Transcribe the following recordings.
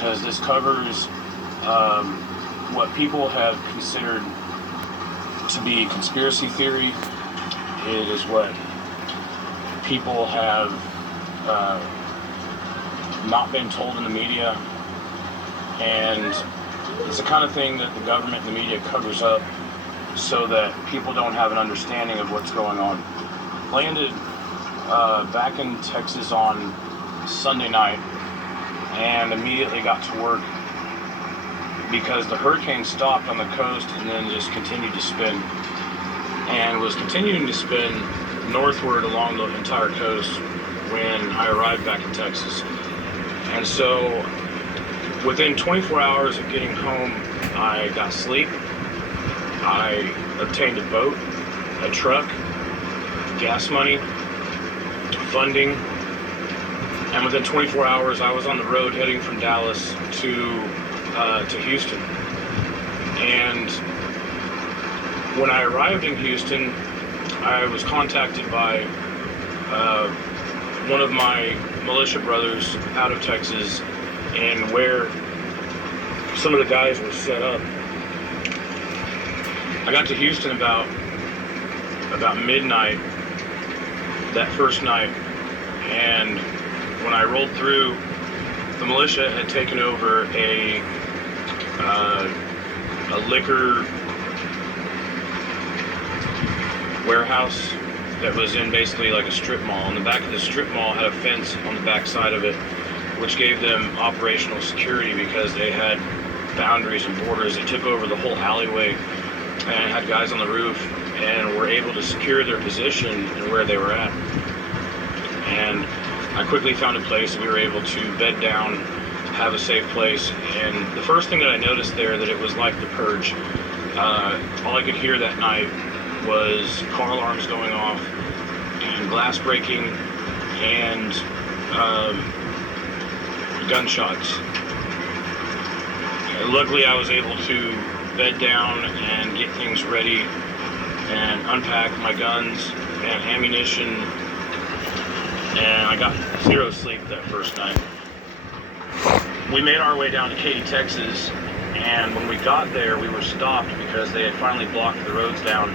because this covers what people have considered to be conspiracy theory. It is what people have not been told in the media, and it's the kind of thing that the government and the media covers up so that people don't have an understanding of what's going on. Landed back in Texas on Sunday night and immediately got to work because the hurricane stopped on the coast and then just continued to spin, and was continuing to spin northward along the entire coast when I arrived back in Texas. And so within 24 hours of getting home, I got sleep, I obtained a boat, a truck, gas money, funding, and within 24 hours I was on the road heading from Dallas to Houston. And when I arrived in Houston, I was contacted by one of my militia brothers out of Texas, and where some of the guys were set up. I got to Houston about midnight that first night, and when I rolled through, the militia had taken over a liquor warehouse that was in basically like a strip mall. And the back of the strip mall had a fence on the back side of it, which gave them operational security because they had boundaries and borders. They took over the whole alleyway and had guys on the roof and were able to secure their position and where they were at. And I quickly found a place. We were able to bed down, have a safe place. And the first thing that I noticed there, that it was like the purge. All I could hear that night was car alarms going off and glass breaking and gunshots. And luckily I was able to bed down and get things ready and unpack my guns and ammunition, and I got zero sleep that first night. We made our way down to Katy, Texas, and when we got there we were stopped because they had finally blocked the roads down,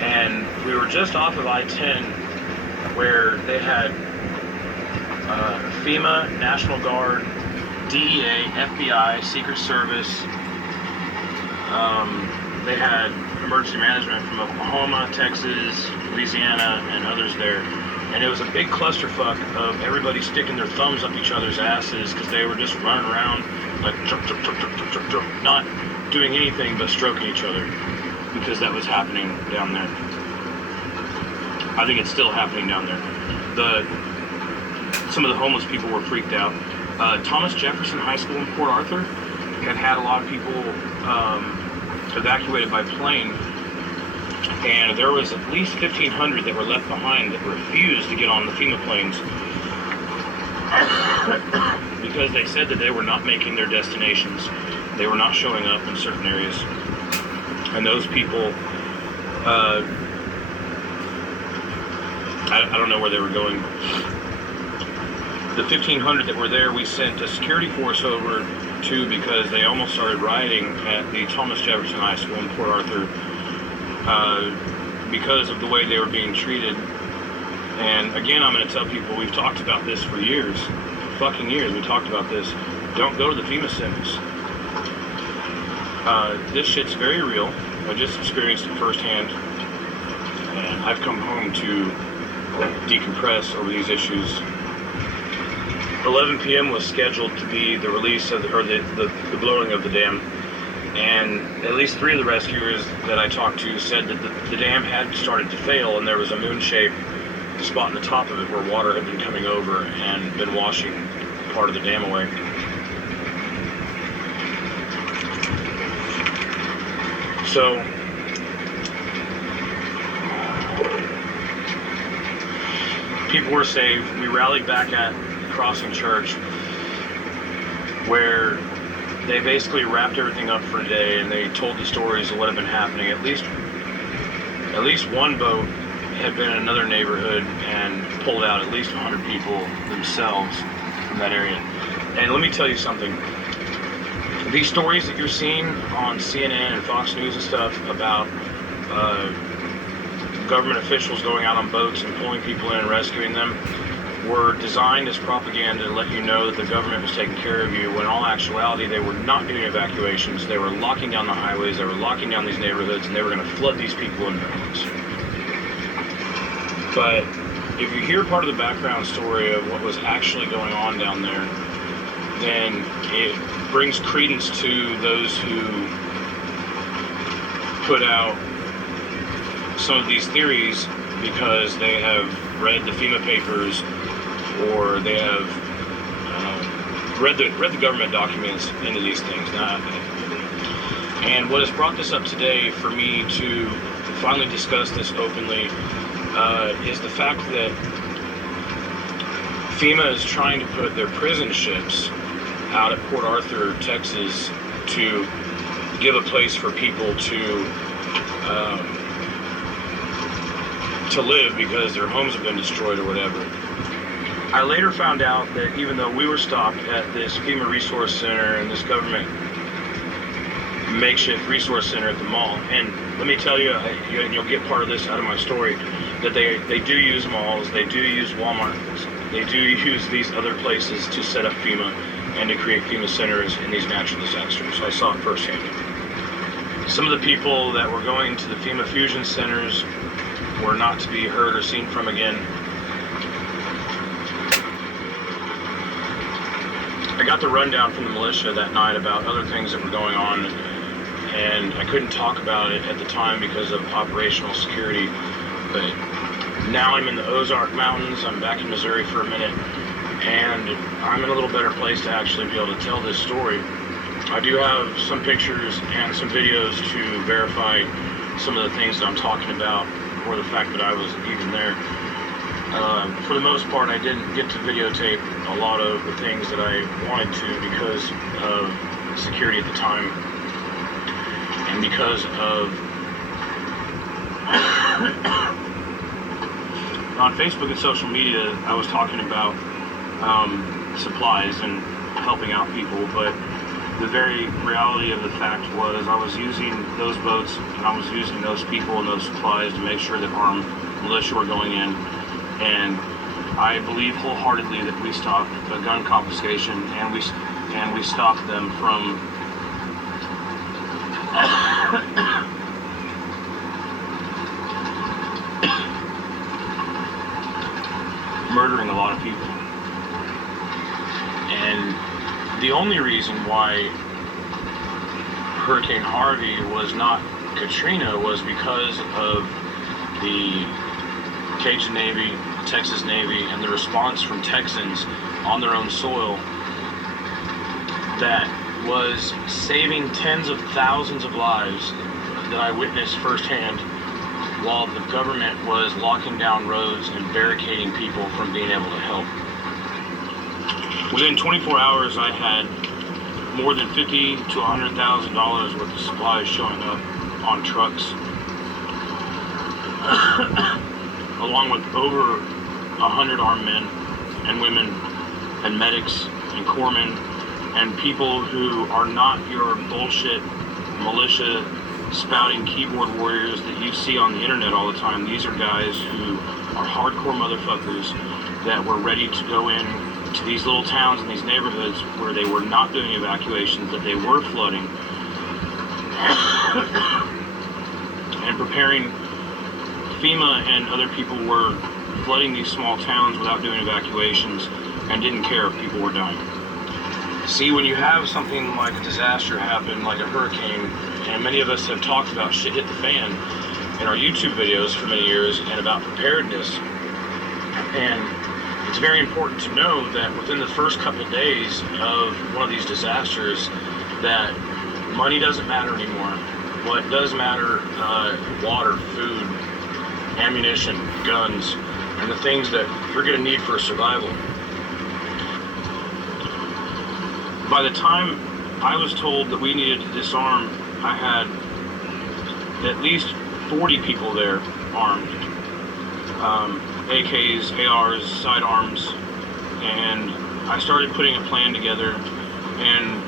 and we were just off of I-10 where they had Fema, National Guard, DEA, FBI, Secret Service. They had emergency management from Oklahoma, Texas, Louisiana, and others there. And it was a big clusterfuck of everybody sticking their thumbs up each other's asses because they were just running around like not doing anything but stroking each other, because that was happening down there. I think it's still happening down there. Some of the homeless people were freaked out. Thomas Jefferson High School in Port Arthur had a lot of people evacuated by plane, and there was at least 1,500 that were left behind that refused to get on the FEMA planes because they said that they were not making their destinations. They were not showing up in certain areas, and those people, I don't know where they were going. The 1,500 that were there, we sent a security force over to, because they almost started rioting at the Thomas Jefferson High School in Port Arthur because of the way they were being treated. And again, I'm going to tell people, we've talked about this for years, fucking years. We talked about this. Don't go to the FEMA centers. This shit's very real. I just experienced it firsthand, and I've come home to decompress over these issues. 11 p.m. was scheduled to be the release of the blowing of the dam, and at least 3 of the rescuers that I talked to said that the dam had started to fail, and there was a moon-shaped spot on the top of it where water had been coming over and been washing part of the dam away. So people were saved. We rallied back at Crossing Church, where they basically wrapped everything up for today, and they told the stories of what had been happening. At least one boat had been in another neighborhood and pulled out at least 100 people themselves from that area. And let me tell you something. These stories that you're seeing on CNN and Fox News and stuff about government officials going out on boats and pulling people in and rescuing them were designed as propaganda to let you know that the government was taking care of you, when in all actuality they were not doing evacuations. They were locking down the highways, they were locking down these neighborhoods, and they were going to flood these people in their homes. But if you hear part of the background story of what was actually going on down there, then it brings credence to those who put out some of these theories because they have read the FEMA papers, or they have read the government documents into these things. And what has brought this up today for me to finally discuss this openly is the fact that FEMA is trying to put their prison ships out at Port Arthur, Texas, to give a place for people to live because their homes have been destroyed or whatever. I later found out that even though we were stopped at this FEMA resource center and this government makeshift resource center at the mall, and let me tell you, and you'll get part of this out of my story, that they do use malls, they do use Walmart, they do use these other places to set up FEMA and to create FEMA centers in these natural disasters. I saw it firsthand. Some of the people that were going to the FEMA fusion centers were not to be heard or seen from again. I got the rundown from the militia that night about other things that were going on, and I couldn't talk about it at the time because of operational security. But now I'm in the Ozark Mountains, I'm back in Missouri for a minute, and I'm in a little better place to actually be able to tell this story. I do have some pictures and some videos to verify some of the things that I'm talking about, or the fact that I was even there. For the most part, I didn't get to videotape a lot of the things that I wanted to because of security at the time, and because of on Facebook and social media, I was talking about supplies and helping out people, but the very reality of the fact was I was using those boats and I was using those people and those supplies to make sure that armed militia were going in. And I believe wholeheartedly that we stopped a gun confiscation, and we stopped them from murdering a lot of people. And the only reason why Hurricane Harvey was not Katrina was because of the Cajun Navy, Texas Navy, and the response from Texans on their own soil that was saving tens of thousands of lives that I witnessed firsthand, while the government was locking down roads and barricading people from being able to help. Within 24 hours, I had more than $50,000 to $100,000 worth of supplies showing up on trucks, along with over 100 armed men and women and medics and corpsmen and people who are not your bullshit militia spouting keyboard warriors that you see on the internet all the time. These are guys who are hardcore motherfuckers that were ready to go in to these little towns and these neighborhoods where they were not doing evacuations, that they were flooding, and preparing. FEMA and other people were flooding these small towns without doing evacuations and didn't care if people were dying. See, when you have something like a disaster happen, like a hurricane, and many of us have talked about shit hit the fan in our YouTube videos for many years and about preparedness. And it's very important to know that within the first couple of days of one of these disasters, that money doesn't matter anymore. What does matter, water, food, ammunition, guns, and the things that you're going to need for survival. By the time I was told that we needed to disarm, I had at least 40 people there armed. AKs, ARs, sidearms, and I started putting a plan together, and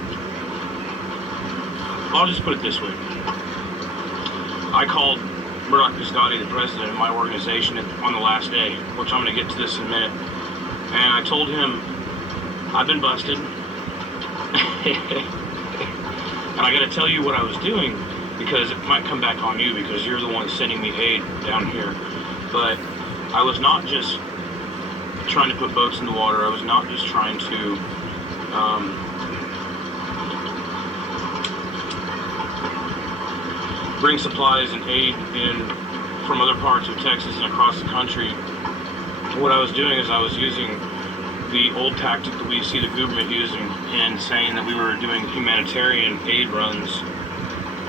I'll just put it this way. I called Murdoch Piscotti, the president of my organization, on the last day, which I'm going to get to this in a minute, and I told him, I've been busted, and I got to tell you what I was doing, because it might come back on you, because you're the one sending me aid down here. But I was not just trying to put boats in the water. I was not just trying to bring supplies and aid in from other parts of Texas and across the country. What I was doing is I was using the old tactic that we see the government using, and saying that we were doing humanitarian aid runs.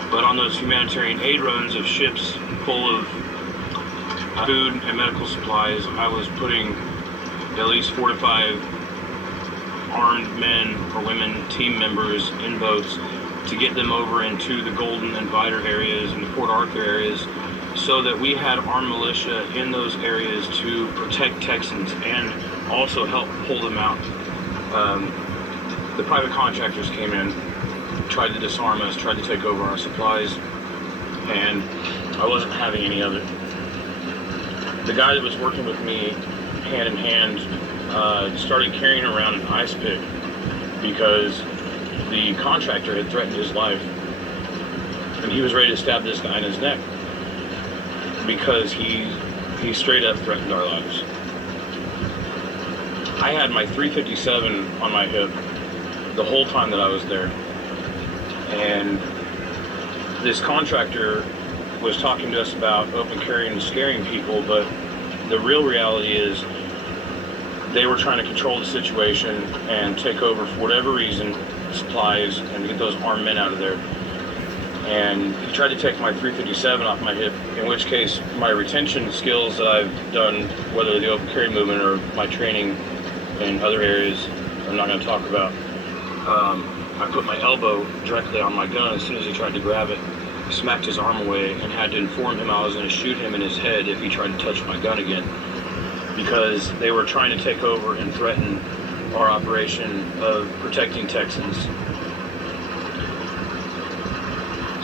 But on those humanitarian aid runs of ships full of food and medical supplies, I was putting at least 4 to 5 armed men or women team members in boats to get them over into the Golden and Vidor areas and the Port Arthur areas, so that we had armed militia in those areas to protect Texans and also help pull them out. The private contractors came in, tried to disarm us, tried to take over our supplies, and I wasn't having any of it. The guy that was working with me hand in hand started carrying around an ice pick, because the contractor had threatened his life, and he was ready to stab this guy in his neck, because he straight up threatened our lives. I had my 357 on my hip the whole time that I was there, and this contractor was talking to us about open carrying and scaring people, but the real reality is they were trying to control the situation and take over, for whatever reason, supplies, and get those armed men out of there. And he tried to take my 357 off my hip, in which case my retention skills that I've done, whether the open carry movement or my training in other areas I'm not going to talk about, I put my elbow directly on my gun as soon as he tried to grab it, smacked his arm away, and had to inform him I was going to shoot him in his head if he tried to touch my gun again, because they were trying to take over and threaten our operation of protecting Texans,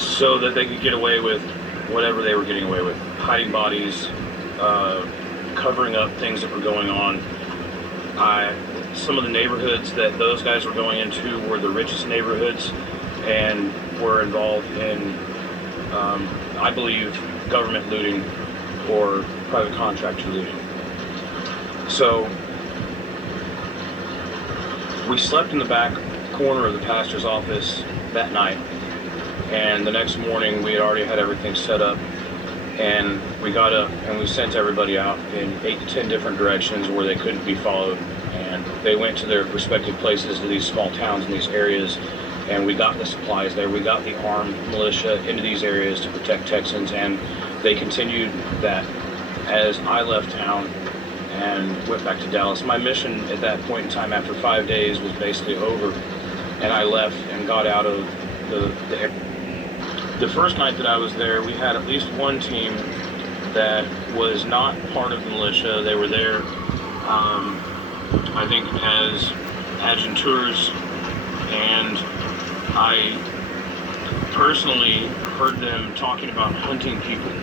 so that they could get away with whatever they were getting away with, hiding bodies, covering up things that were going on. Some of the neighborhoods that those guys were going into were the richest neighborhoods, and were involved in, I believe, government looting or private contractor looting. So we slept in the back corner of the pastor's office that night, and the next morning we had already had everything set up, and we got up and we sent everybody out in 8 to 10 different directions where they couldn't be followed, and they went to their respective places, to these small towns in these areas, and we got the supplies there. We got the armed militia into these areas to protect Texans, and they continued that as I left town and went back to Dallas. My mission at that point in time, after 5 days, was basically over, and I left and got out of the area. The first night that I was there, we had at least one team that was not part of the militia. They were there, I think, as adjutants, and I personally heard them talking about hunting people.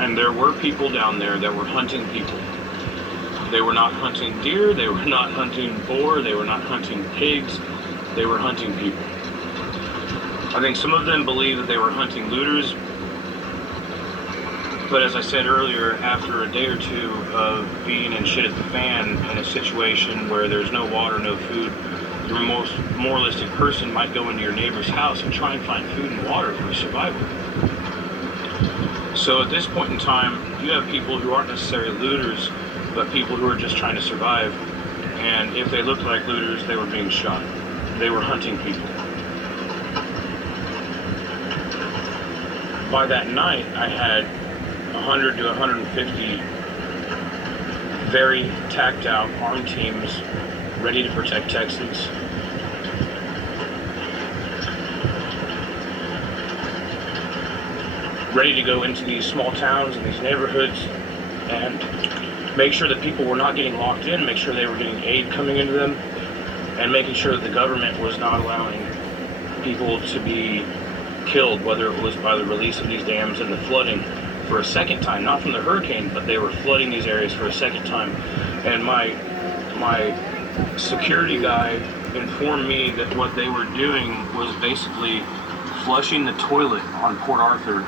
And there were people down there that were hunting people. They were not hunting deer, they were not hunting boar, they were not hunting pigs, they were hunting people. I think some of them believed that they were hunting looters, but as I said earlier, after a day or two of being in shit at the fan in a situation where there's no water, no food, your most moralistic person might go into your neighbor's house and try and find food and water for survival. So at this point in time, you have people who aren't necessarily looters, but people who are just trying to survive, and if they looked like looters, they were being shot. They were hunting people. By that night, I had 100 to 150 very tacked out armed teams ready to protect Texans. Ready to go into these small towns and these neighborhoods and make sure that people were not getting locked in, make sure they were getting aid coming into them, and making sure that the government was not allowing people to be killed, whether it was by the release of these dams and the flooding for a second time, not from the hurricane, but they were flooding these areas for a second time. And my security guy informed me that what they were doing was basically flushing the toilet on Port Arthur